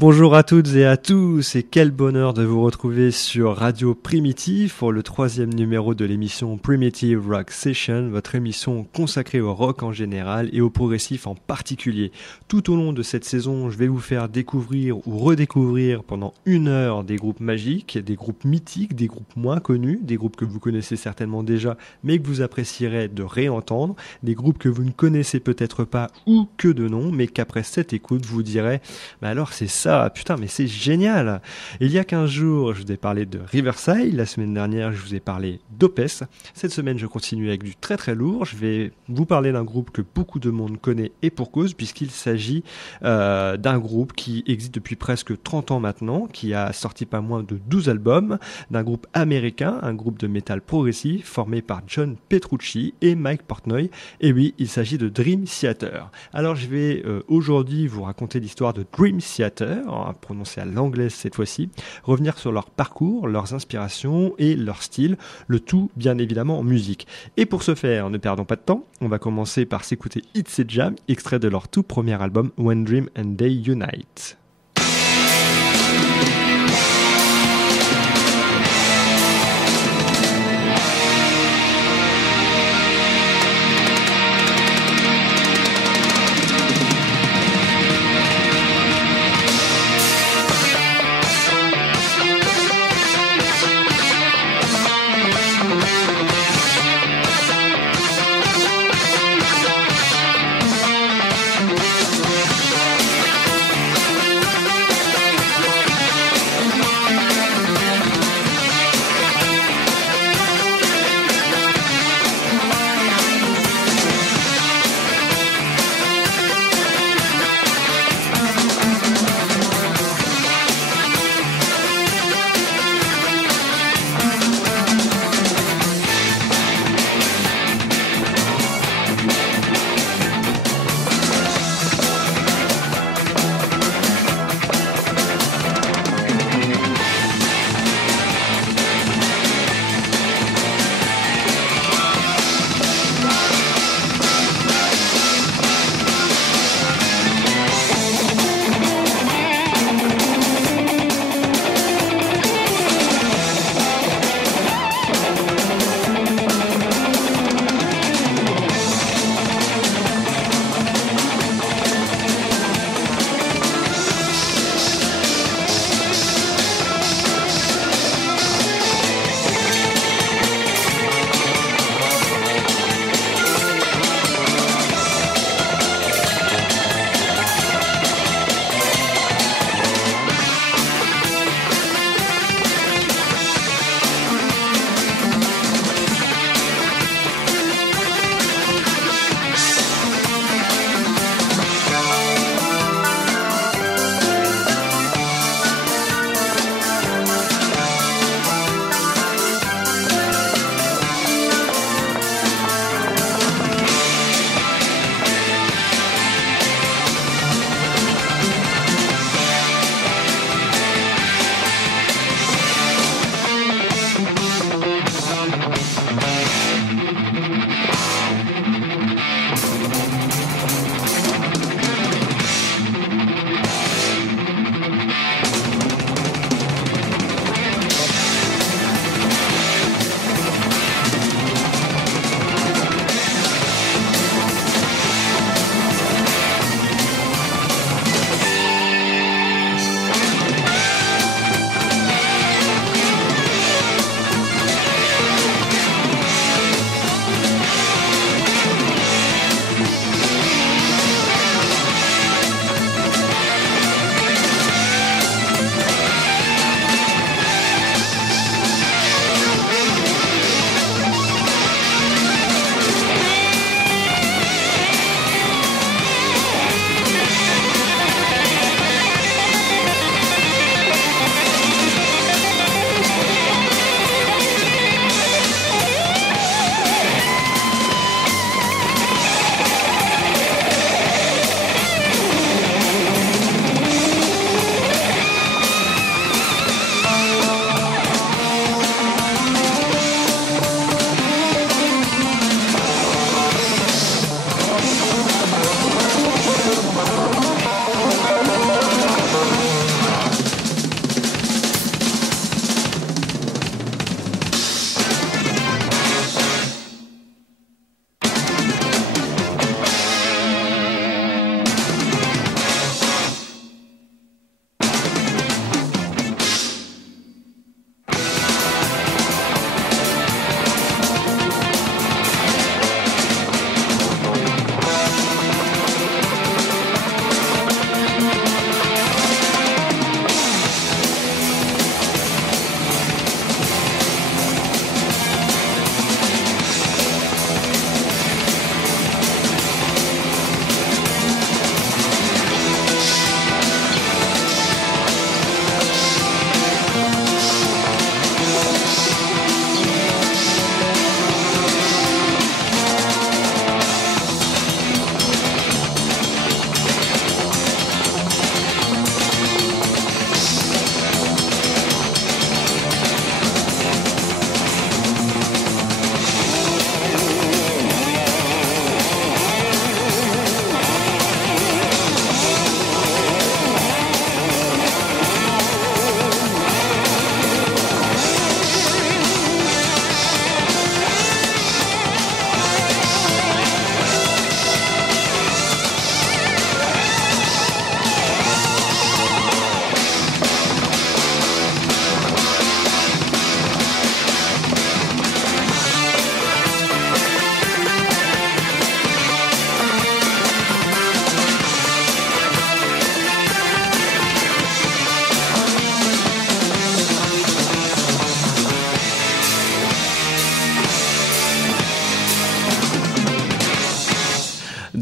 Bonjour à toutes et à tous et quel bonheur de vous retrouver sur Radio Primitive pour le 3e numéro de l'émission Primitive Rock Session, votre émission consacrée au rock en général et au progressif en particulier. Tout au long de cette saison, je vais vous faire découvrir ou redécouvrir pendant 1 heure des groupes magiques, des groupes mythiques, des groupes moins connus, des groupes que vous connaissez certainement déjà mais que vous apprécierez de réentendre, des groupes que vous ne connaissez peut-être pas ou que de nom mais qu'après cette écoute vous direz « bah alors c'est ça, putain mais c'est génial !» Il y a 15 jours, je vous ai parlé de Riverside, la semaine dernière je vous ai parlé d'Opeth. Cette semaine je continue avec du très très lourd, je vais vous parler d'un groupe que beaucoup de monde connaît et pour cause puisqu'il s'agit d'un groupe qui existe depuis presque 30 ans maintenant, qui a sorti pas moins de 12 albums, d'un groupe américain, un groupe de métal progressif formé par John Petrucci et Mike Portnoy, et oui, il s'agit de Dream Theater. Alors je vais aujourd'hui vous raconter l'histoire de Dream Theater, prononcé à l'anglaise cette fois-ci, revenir sur leur parcours, leurs inspirations et leur style, le tout bien évidemment en musique. Et pour ce faire, ne perdons pas de temps, on va commencer par s'écouter It's a Jam, extrait de leur tout premier album When Dream and Day Unite.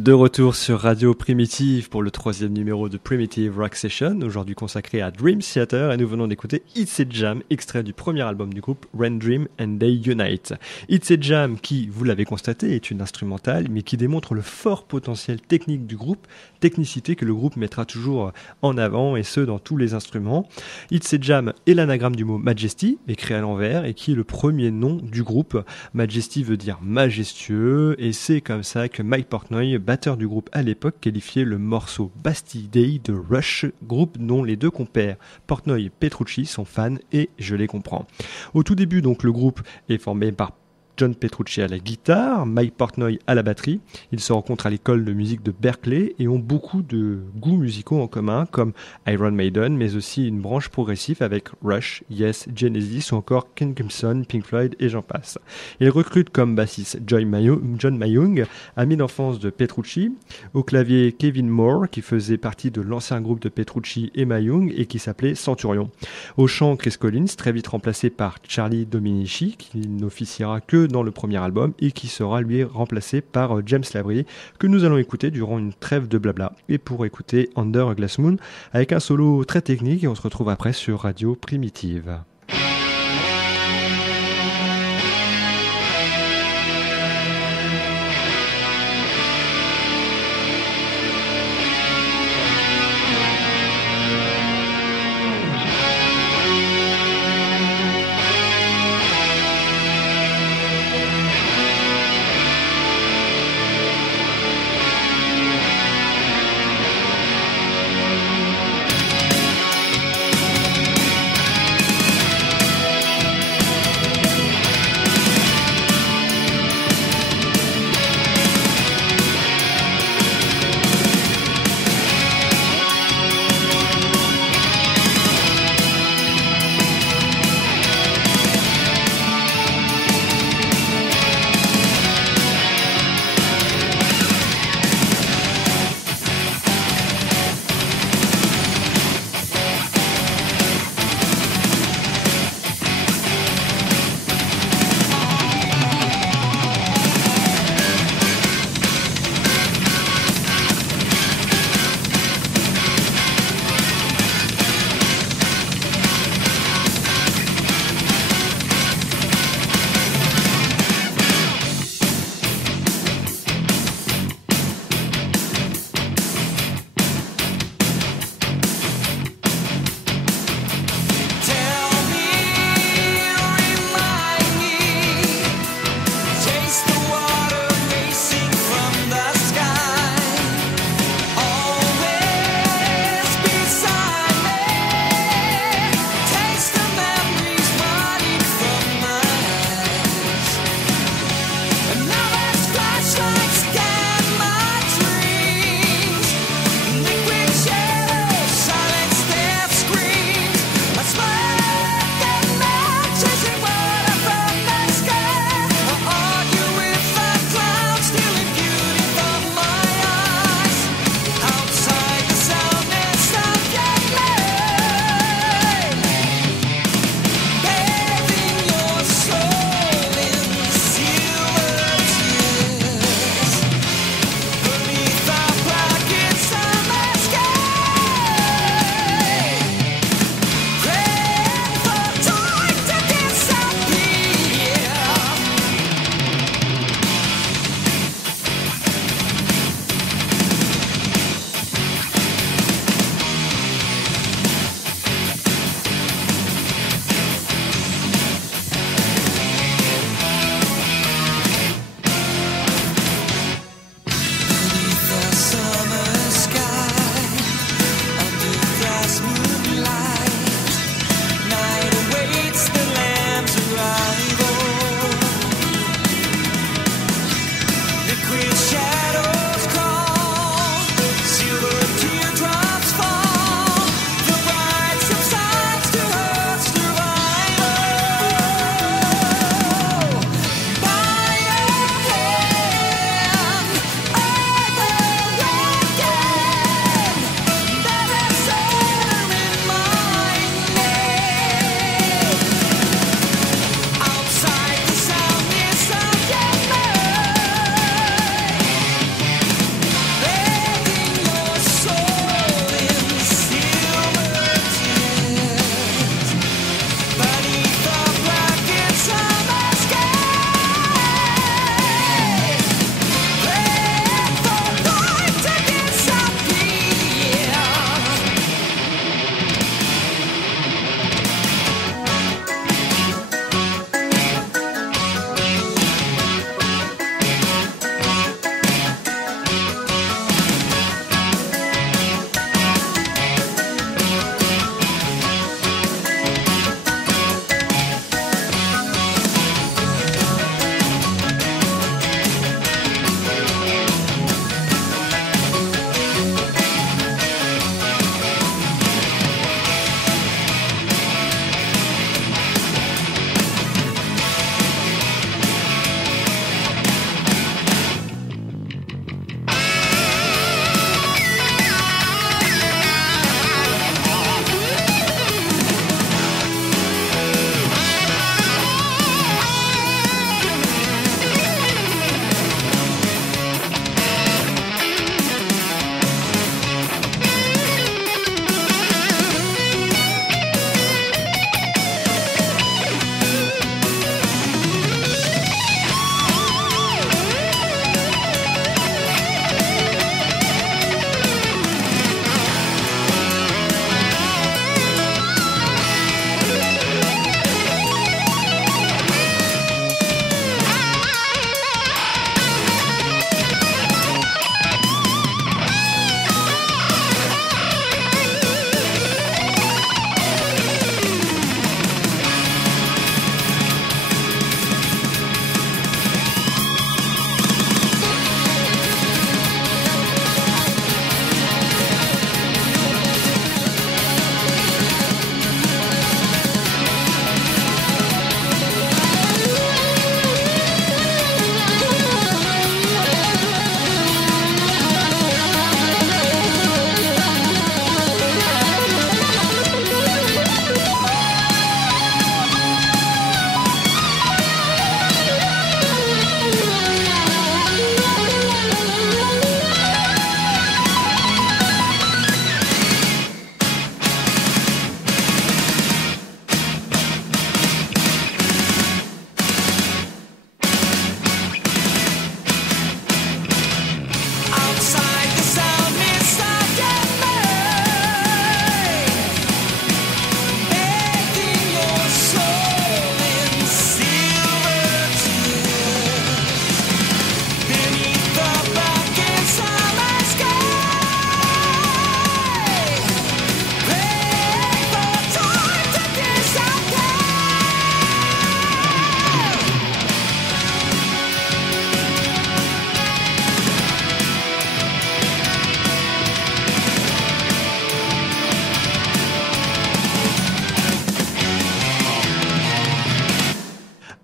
De retour sur Radio Primitive pour le 3e numéro de Primitive Rock Session, aujourd'hui consacré à Dream Theater, et nous venons d'écouter It's a Jam, extrait du premier album du groupe Rain Dream and They Unite. It's a Jam qui, vous l'avez constaté, est une instrumentale mais qui démontre le fort potentiel technique du groupe, technicité que le groupe mettra toujours en avant et ce dans tous les instruments. It's a Jam est l'anagramme du mot Majesty, écrit à l'envers, et qui est le premier nom du groupe. Majesty veut dire majestueux et c'est comme ça que Mike Portnoy, batteur du groupe à l'époque, qualifiait le morceau Bastille Day de Rush, groupe dont les deux compères Portnoy et Petrucci sont fans et je les comprends. Au tout début donc le groupe est formé par John Petrucci à la guitare, Mike Portnoy à la batterie. Ils se rencontrent à l'école de musique de Berkeley et ont beaucoup de goûts musicaux en commun, comme Iron Maiden, mais aussi une branche progressive avec Rush, Yes, Genesis ou encore King Crimson, Pink Floyd et j'en passe. Ils recrutent comme bassiste John Mayung, ami d'enfance de Petrucci, au clavier Kevin Moore, qui faisait partie de l'ancien groupe de Petrucci et Mayung et qui s'appelait Centurion. Au chant, Chris Collins, très vite remplacé par Charlie Dominici, qui n'officiera que dans le premier album et qui sera lui remplacé par James Labrie, que nous allons écouter durant une trêve de blabla et pour écouter Under a Glass Moon avec un solo très technique, et on se retrouve après sur Radio Primitive.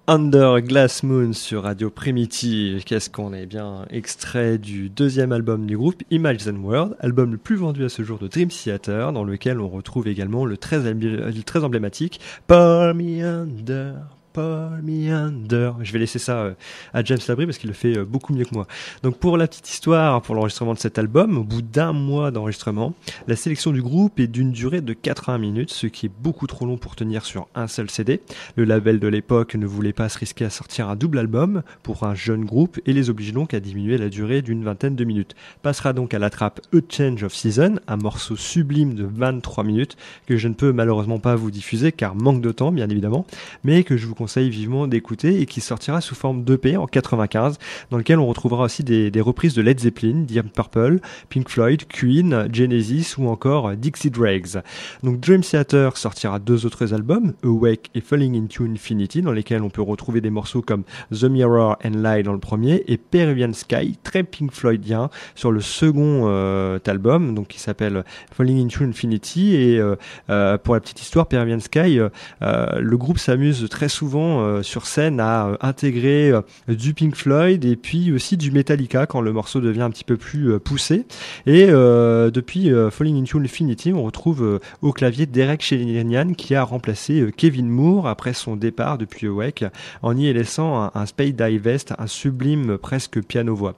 Under Glass Moon sur Radio Primitive. Qu'est-ce qu'on est bien extrait du deuxième album du groupe, Imagine World, album le plus vendu à ce jour de Dream Theater, dans lequel on retrouve également le très emblématique Pour Me Under. Pour Me Under. Je vais laisser ça à James Labrie parce qu'il le fait beaucoup mieux que moi. Donc pour la petite histoire, pour l'enregistrement de cet album, au bout d'un mois d'enregistrement, la sélection du groupe est d'une durée de 80 minutes, ce qui est beaucoup trop long pour tenir sur un seul CD. Le label de l'époque ne voulait pas se risquer à sortir un double album pour un jeune groupe et les oblige donc à diminuer la durée d'une vingtaine de minutes. Passera donc à la trappe A Change of Season, un morceau sublime de 23 minutes que je ne peux malheureusement pas vous diffuser car manque de temps bien évidemment, mais que je vous conseille vivement d'écouter et qui sortira sous forme d'EP en 95, dans lequel on retrouvera aussi des reprises de Led Zeppelin, Deep Purple, Pink Floyd, Queen, Genesis ou encore Dixie Dregs. Donc Dream Theater sortira 2 autres albums, Awake et Falling into Infinity, dans lesquels on peut retrouver des morceaux comme The Mirror and Lie dans le premier et Peruvian Sky, très Pink Floydien, sur le second album, donc qui s'appelle Falling into Infinity. Et pour la petite histoire, Peruvian Sky, le groupe s'amuse très souvent sur scène à intégrer du Pink Floyd et puis aussi du Metallica quand le morceau devient un petit peu plus poussé. Et depuis Falling into Infinity, on retrouve au clavier Derek Sherinian qui a remplacé Kevin Moore après son départ depuis Awake, en y laissant un Spade Divest, un sublime presque piano-voix.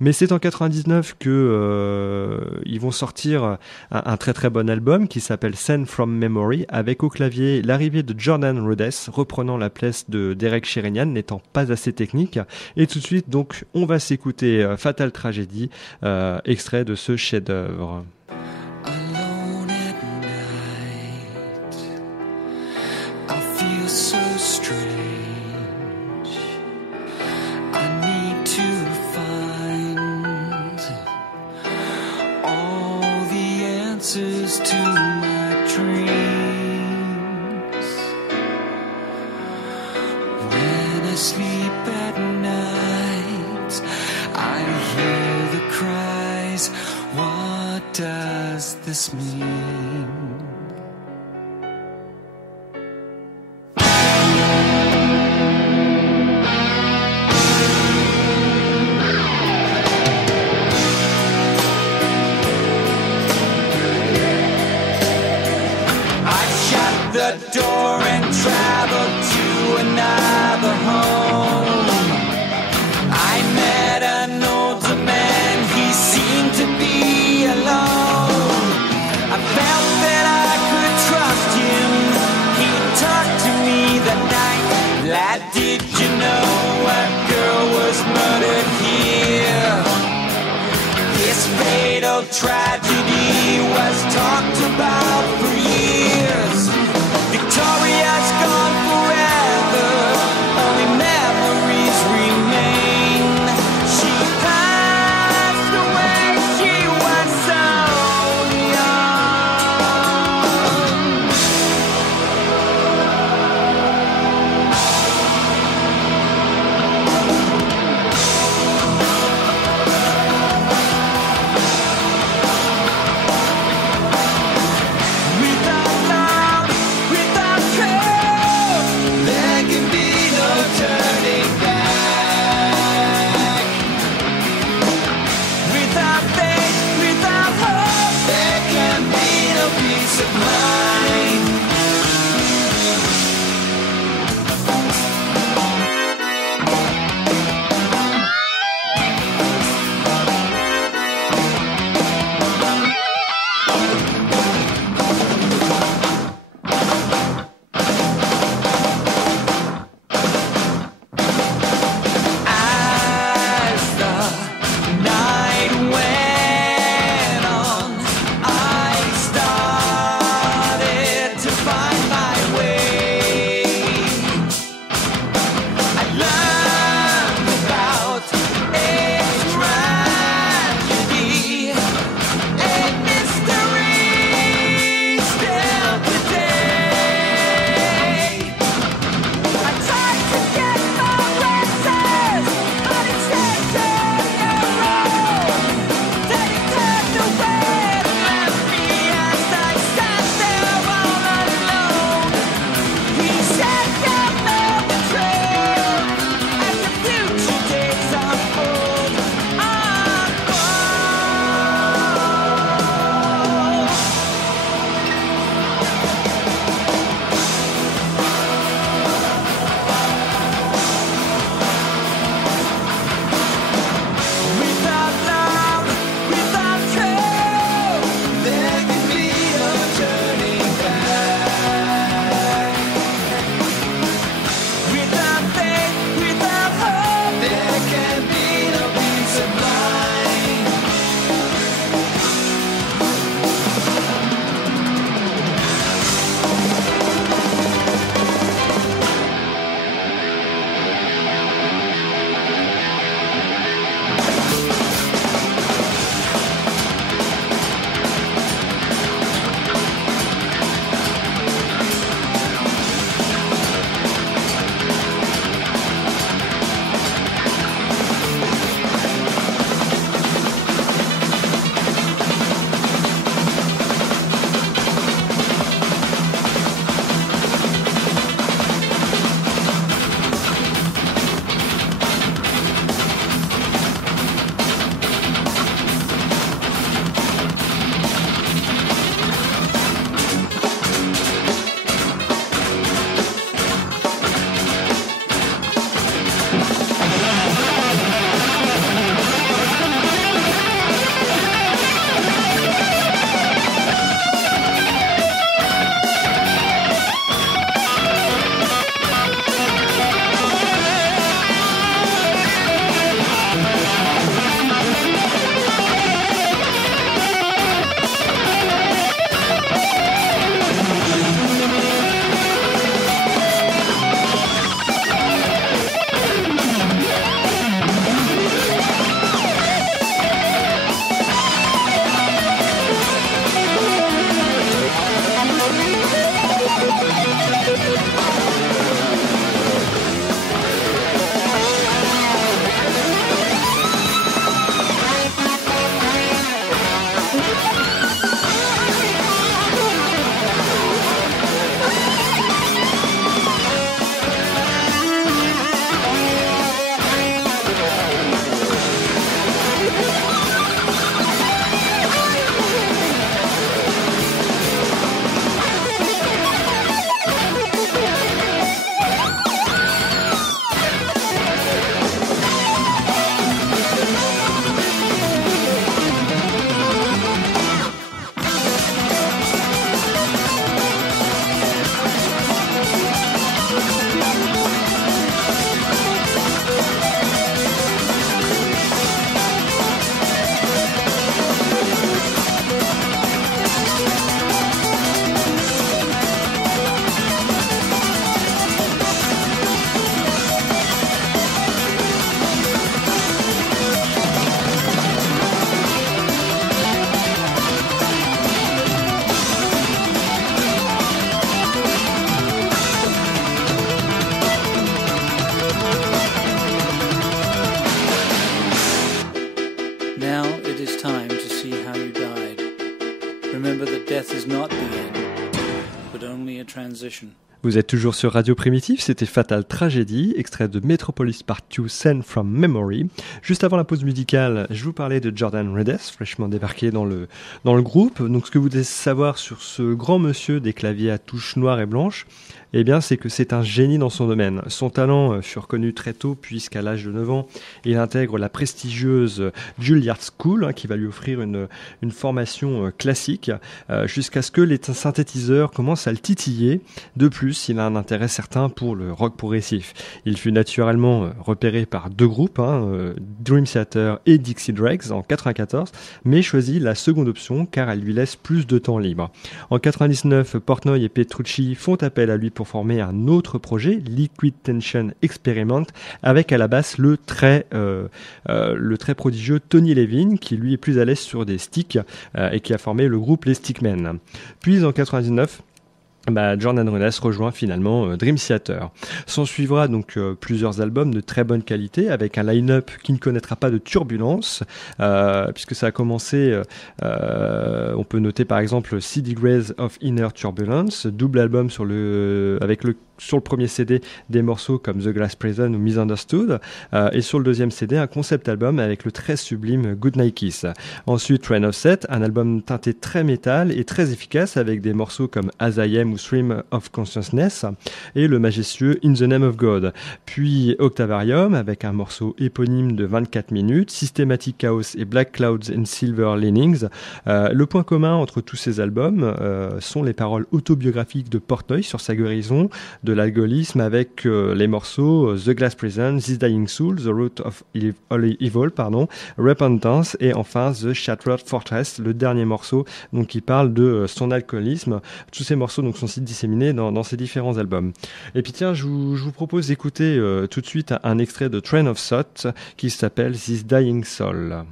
Mais c'est en 99 que ils vont sortir un très très bon album qui s'appelle Send From Memory, avec au clavier l'arrivée de Jordan Rhodes reprenant la place de Derek Sherinian n'étant pas assez technique. Et tout de suite donc on va s'écouter Fatal Tragedy, extrait de ce chef-d'œuvre. Alone at night, I feel so strange. I need to find all the answers to my dreams. When I sleep at night, I hear the cries. What does this mean? I shut the door and traveled to another home. I met an older man, he seemed to be alone. I felt that I could trust him, he talked to me that night. Lad, did you know a girl was murdered here? This fatal tragedy was talked about for years. Victoria's gone forever, only memories remain. She passed away, she was so young. Without love, without care, not the end, but only a transition. Vous êtes toujours sur Radio Primitive, c'était Fatal Tragedy, extrait de Metropolis Part 2, Sent from Memory. Juste avant la pause musicale, je vous parlais de Jordan Rudess, fraîchement débarqué dans le groupe. Donc ce que vous devez savoir sur ce grand monsieur des claviers à touches noires et blanches, eh bien, c'est que c'est un génie dans son domaine. Son talent fut reconnu très tôt, puisqu'à l'âge de 9 ans, il intègre la prestigieuse Juilliard School, qui va lui offrir une formation classique, jusqu'à ce que les synthétiseurs commencent à le titiller. De plus, il a un intérêt certain pour le rock progressif. Il fut naturellement repéré par deux groupes, Dream Theater et Dixie Dregs en 94, mais choisit la seconde option car elle lui laisse plus de temps libre. En 99, Portnoy et Petrucci font appel à lui pour former un autre projet, Liquid Tension Experiment, avec à la basse le très prodigieux Tony Levin, qui lui est plus à l'aise sur des sticks et qui a formé le groupe Les Stickmen. Puis en 99, Jordan Rudess rejoint finalement Dream Theater. S'en suivra donc plusieurs albums de très bonne qualité avec un line-up qui ne connaîtra pas de turbulence puisque ça a commencé, on peut noter par exemple 6 Degrees of Inner Turbulence, double album sur le premier CD des morceaux comme The Glass Prison ou Misunderstood, et sur le deuxième CD un concept album avec le très sublime Goodnight Kiss. Ensuite Train of Set, un album teinté très métal et très efficace avec des morceaux comme As I Am ou Stream of Consciousness et le majestueux In the Name of God. Puis Octavarium avec un morceau éponyme de 24 minutes, Systematic Chaos et Black Clouds and Silver Linings. Le point commun entre tous ces albums sont les paroles autobiographiques de Portnoy sur sa guérison de l'alcoolisme avec les morceaux The Glass Prison, This Dying Soul, The Root of Evil, Repentance et enfin The Shattered Fortress, le dernier morceau donc qui parle de son alcoolisme. Tous ces morceaux donc sont disséminés dans ces différents albums. Et puis tiens, je vous propose d'écouter tout de suite un extrait de Train of Thought qui s'appelle This Dying Soul.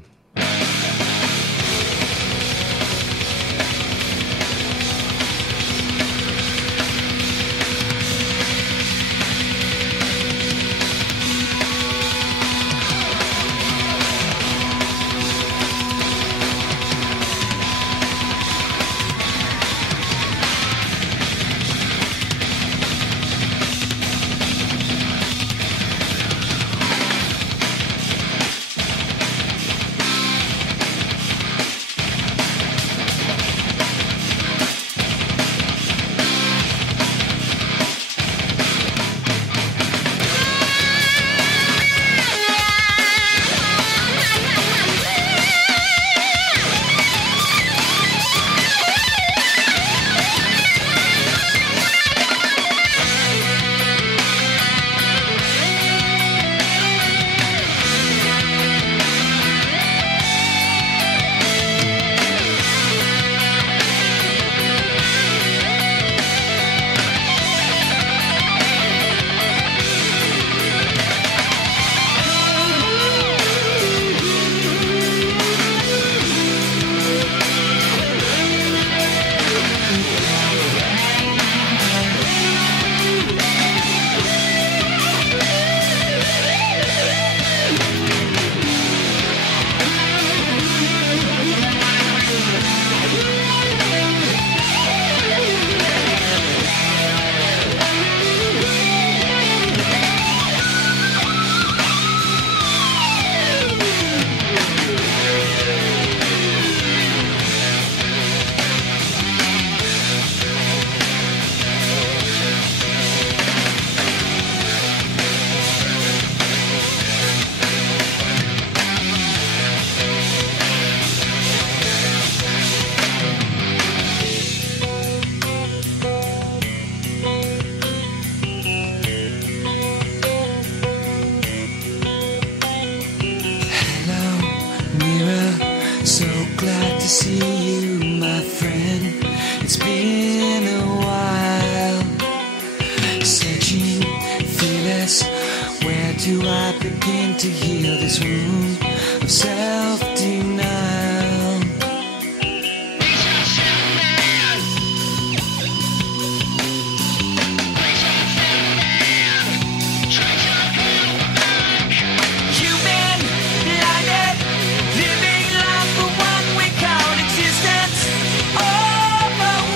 Living life for one we call existence. Oh,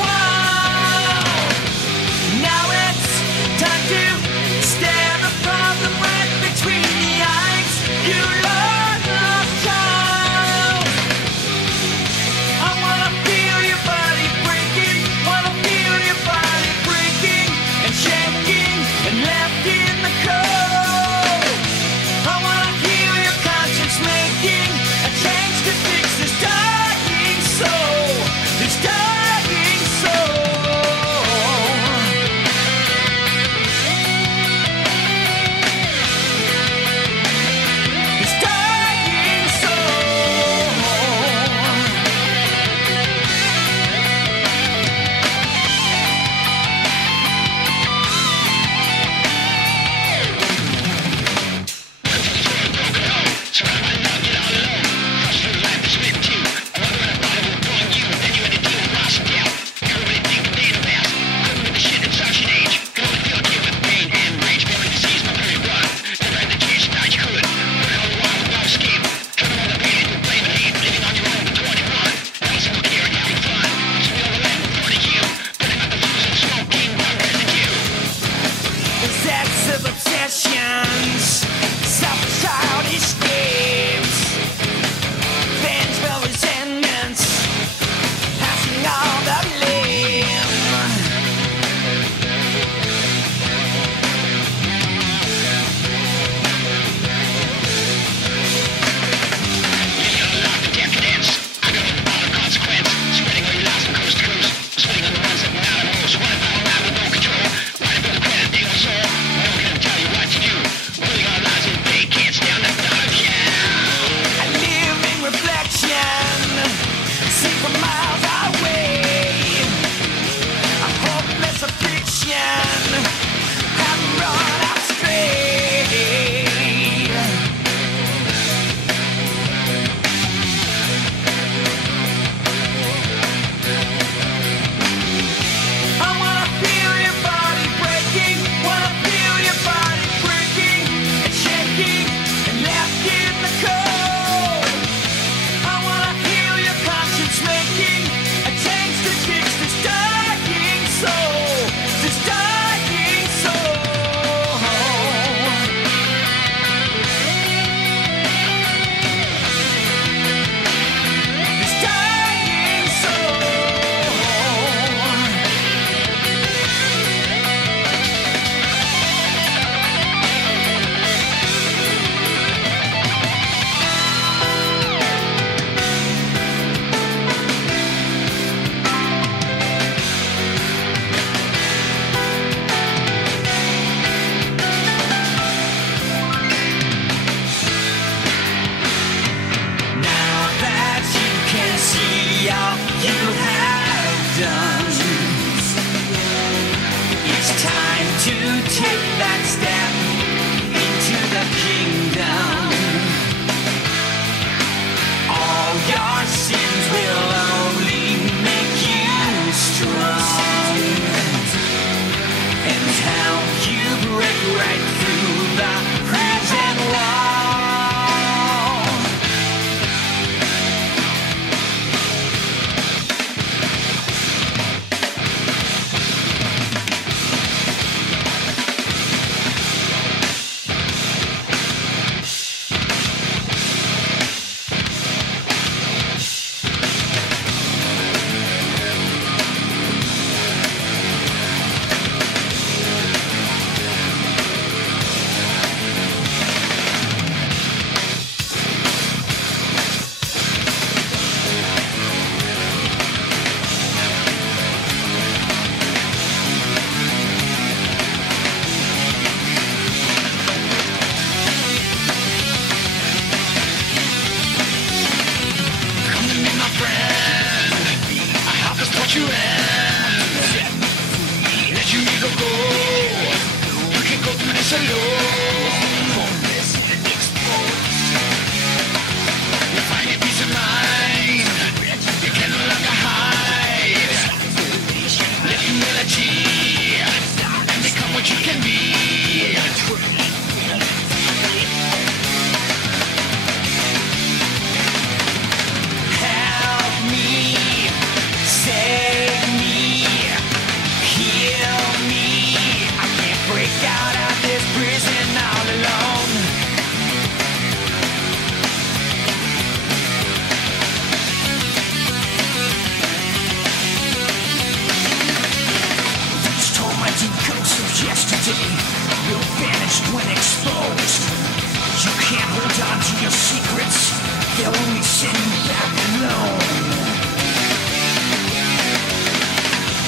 can't hold on to your secrets. They'll only send you back alone.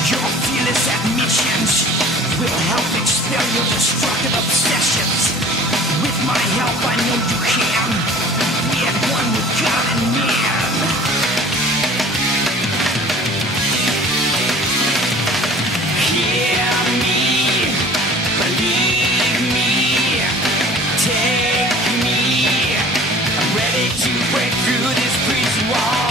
Your fearless admissions will help expel your destructive obsessions. With my help, I know you can be at one with God and man. Hear me, believe me, take me. I'm ready to break through this prison wall.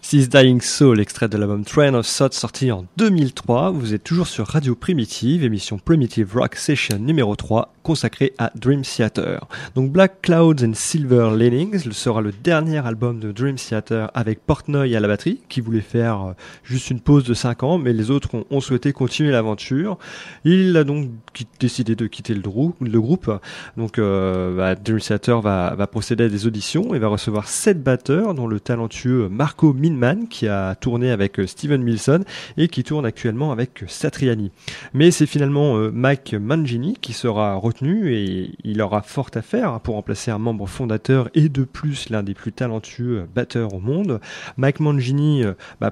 Six Dying Soul, extrait de l'album Train of Thought sorti en 2003. Vous êtes toujours sur Radio Primitive, émission Primitive Rock Session numéro 3, consacrée à Dream Theater. Donc Black Clouds and Silver Linings sera le dernier album de Dream Theater avec Portnoy à la batterie, qui voulait faire juste une pause de 5 ans, mais les autres ont souhaité continuer l'aventure. Il a donc décidé de quitter le groupe. Donc Dream Theater va procéder à des auditions et va recevoir 7 batteurs, dont le talentueux Marco Minman, qui a tourné avec Steven Wilson et qui tourne actuellement avec Satriani. Mais c'est finalement Mike Mangini qui sera retenu et il aura fort à faire pour remplacer un membre fondateur et de plus l'un des plus talentueux batteurs au monde. Mike Mangini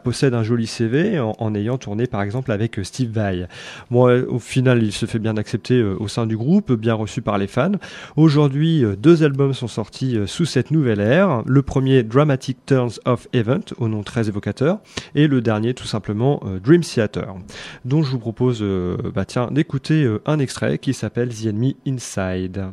possède un joli CV en ayant tourné par exemple avec Steve Vai. Bon, au final, il se fait bien accepter au sein du groupe, bien reçu par les fans. Aujourd'hui, 2 albums sont sortis sous cette nouvelle ère. Le premier, Dramatic Turns of Event, au nom très évocateur, et le dernier tout simplement Dream Theater, dont je vous propose d'écouter un extrait qui s'appelle The Enemy Inside.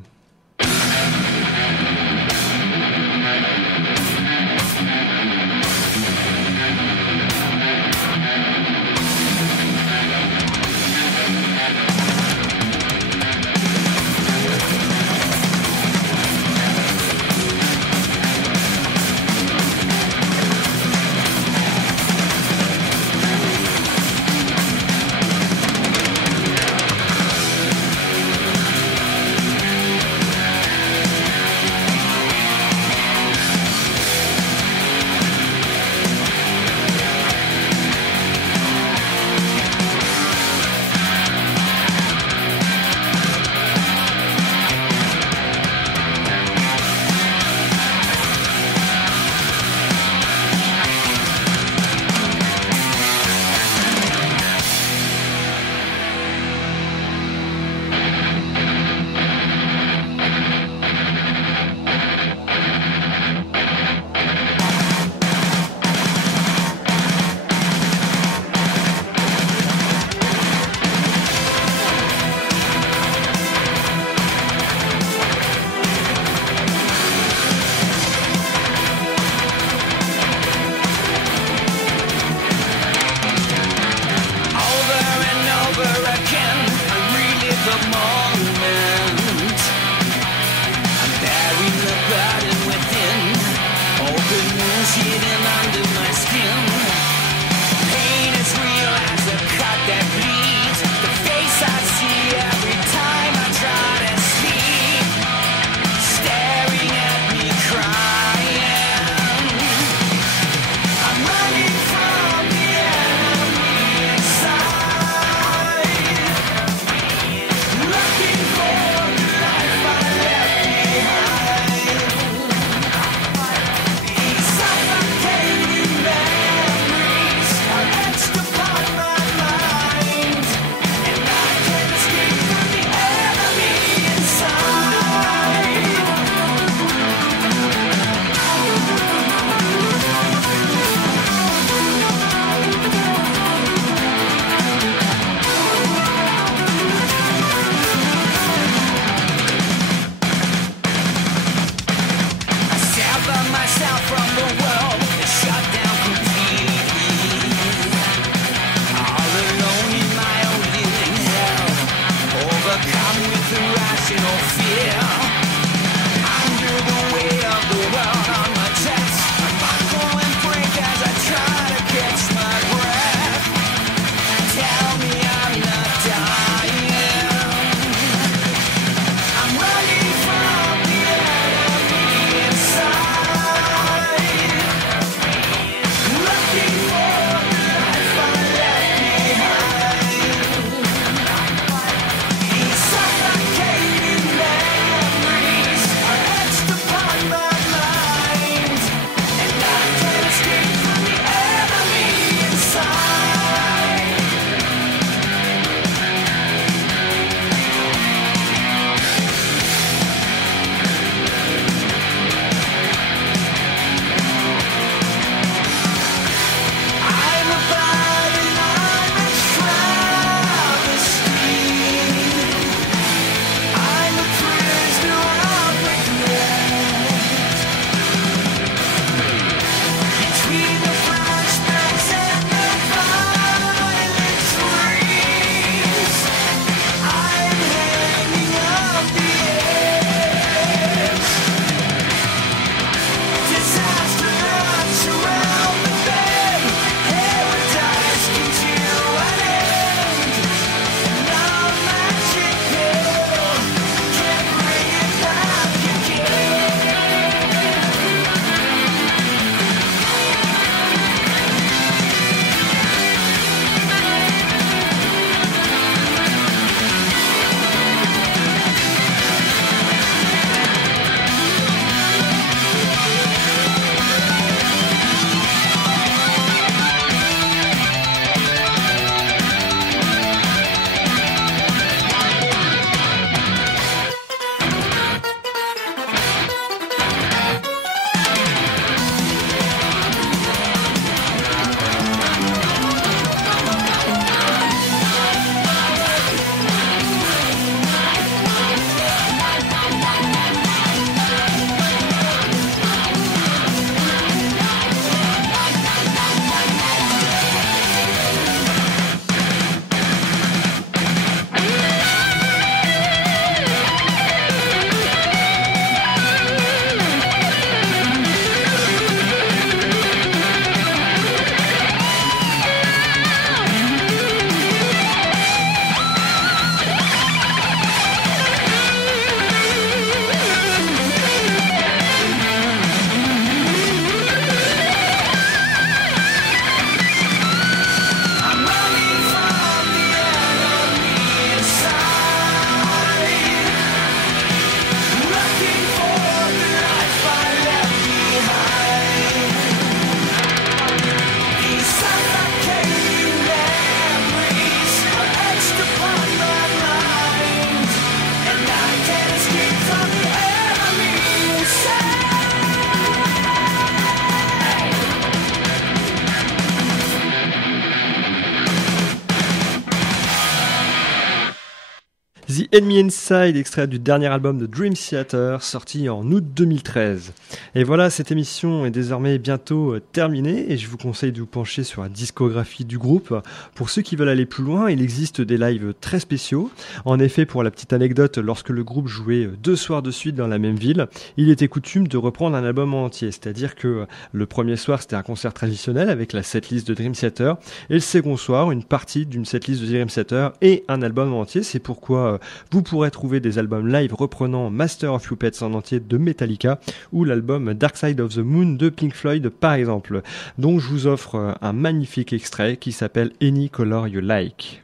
The Enemy Inside, extrait du dernier album de Dream Theater, sorti en août 2013. Et voilà, cette émission est désormais bientôt terminée et je vous conseille de vous pencher sur la discographie du groupe. Pour ceux qui veulent aller plus loin, il existe des lives très spéciaux. En effet, pour la petite anecdote, lorsque le groupe jouait 2 soirs de suite dans la même ville, il était coutume de reprendre un album entier. C'est-à-dire que le premier soir, c'était un concert traditionnel avec la setlist de Dream Theater et le second soir, une partie d'une setlist de Dream Theater et un album entier. C'est pourquoi vous pourrez trouver des albums live reprenant Master of Puppets en entier de Metallica ou l'album Dark Side of the Moon de Pink Floyd par exemple. Donc je vous offre un magnifique extrait qui s'appelle Any Color You Like.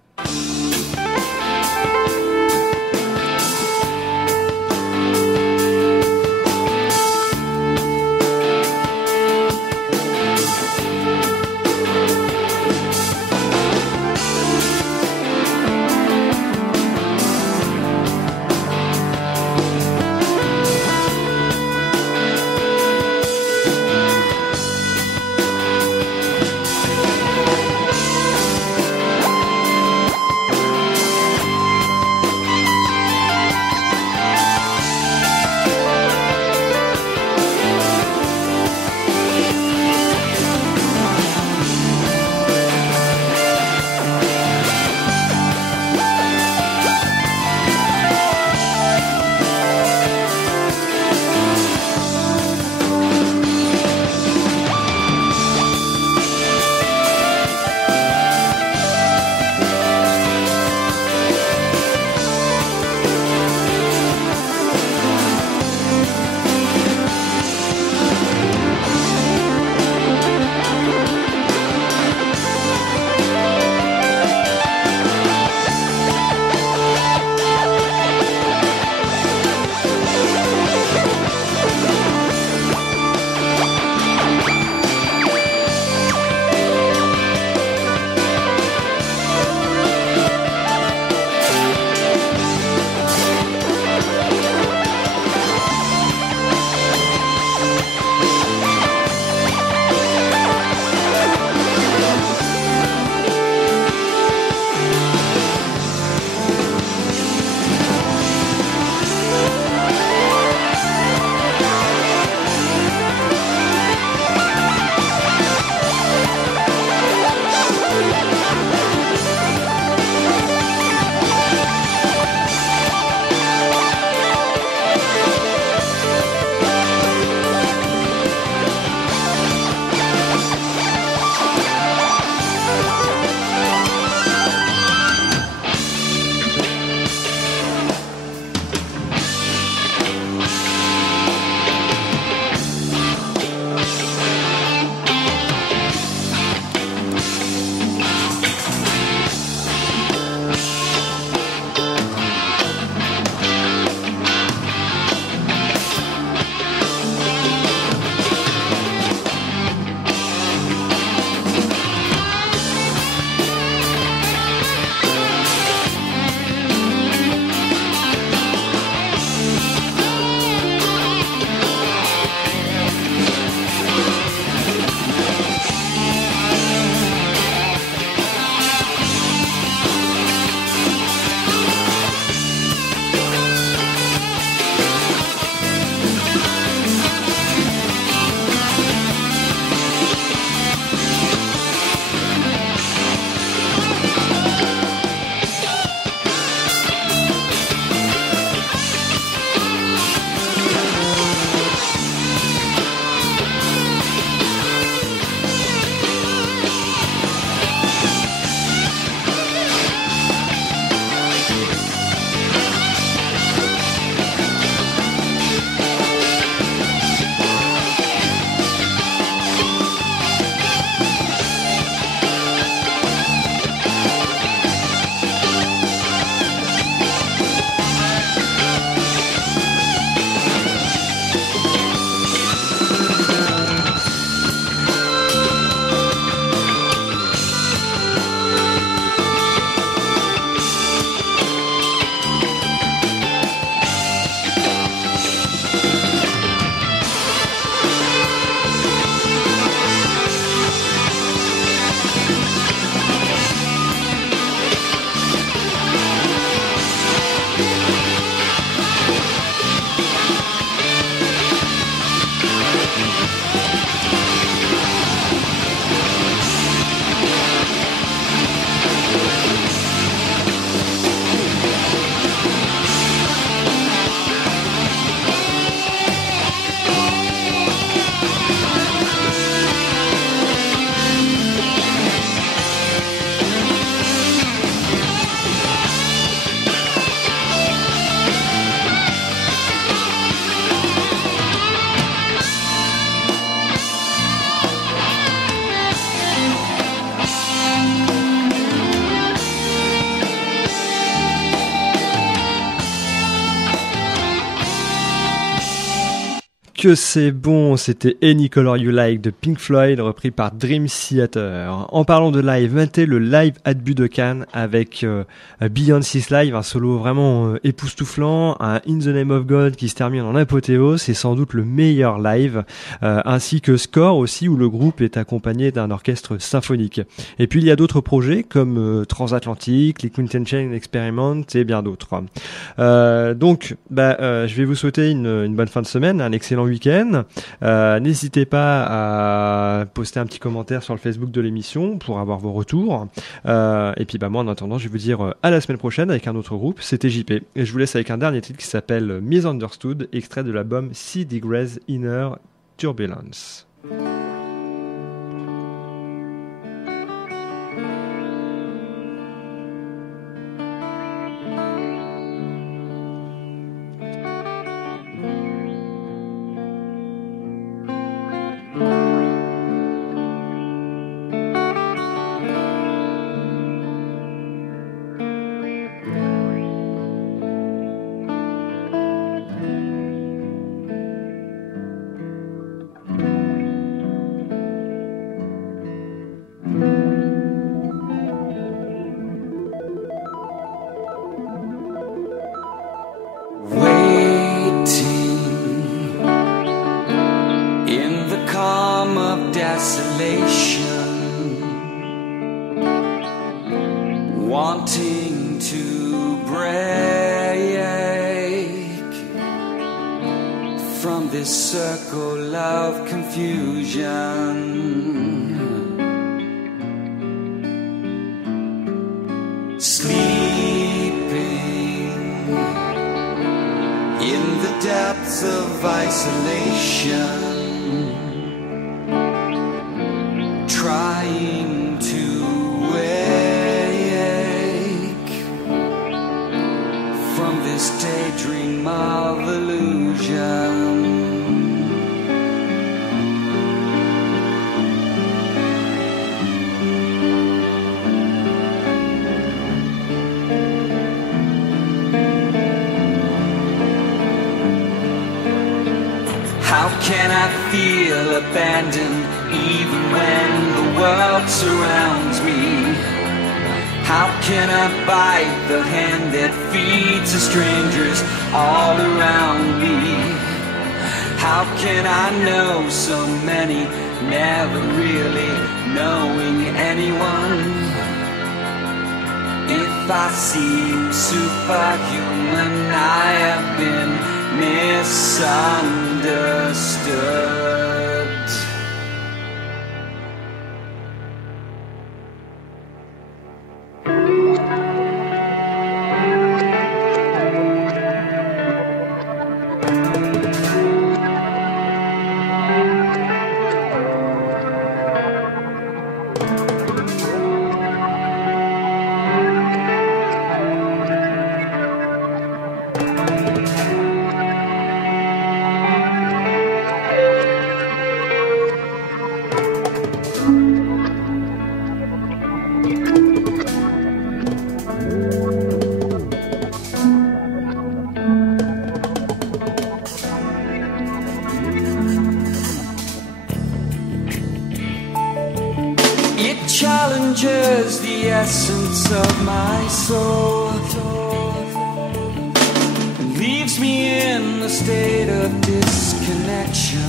Que c'est bon, c'était Any Color You Like de Pink Floyd, repris par Dream Theater. En parlant de live, maintenant le live at Budokan avec Beyoncé's Live, un solo vraiment époustouflant, un In the Name of God qui se termine en apothéose, c'est sans doute le meilleur live, ainsi que Score aussi, où le groupe est accompagné d'un orchestre symphonique. Et puis il y a d'autres projets comme Transatlantic, les Quintention Experiment et bien d'autres. Donc, je vais vous souhaiter une bonne fin de semaine, un excellent week-end. N'hésitez pas à poster un petit commentaire sur le Facebook de l'émission pour avoir vos retours. Et puis moi en attendant, je vais vous dire à la semaine prochaine avec un autre groupe. C'était JP. Et je vous laisse avec un dernier titre qui s'appelle Misunderstood, extrait de l'album C. Degrees Inner Turbulence. Wanting to break from this circle of confusion, sleeping in the depths of isolation, trying to wake from this daydream of illusion. How can I feel abandoned even when the world surrounds me? How can I bite the hand that feeds the strangers all around me? How can I know so many, never really knowing anyone? If I seem superhuman, I have been misunderstood. Challenges the essence of my soul, leaves me in a state of disconnection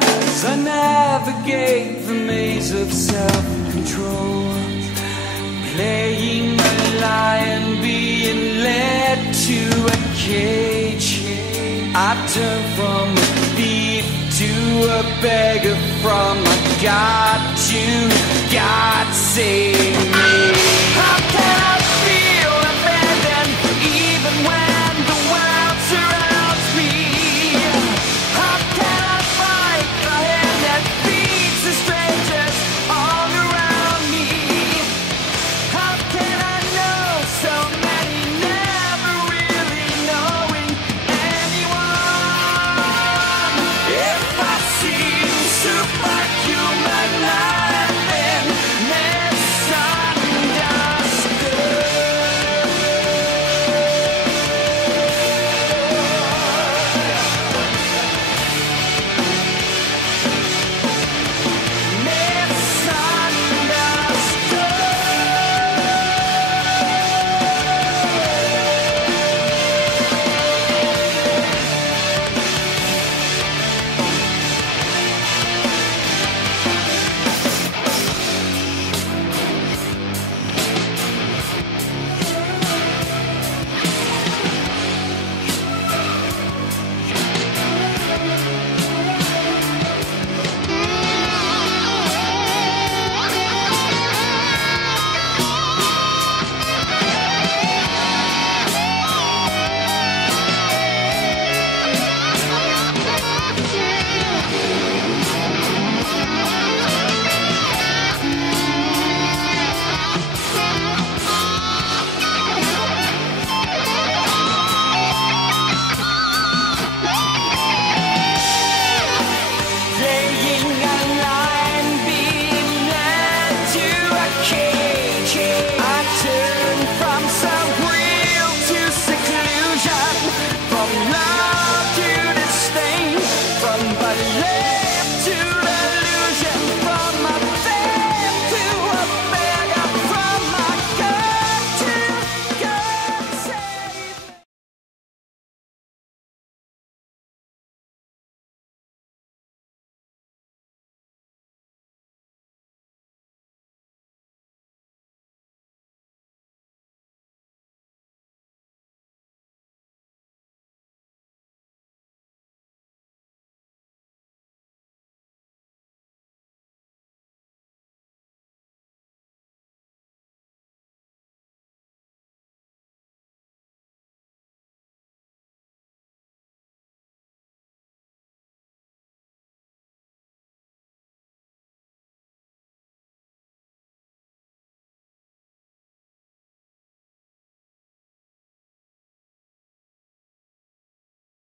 as I navigate the maze of self-control, playing a lion, being led to a cage. I turn from a thief to a beggar, from a god to God save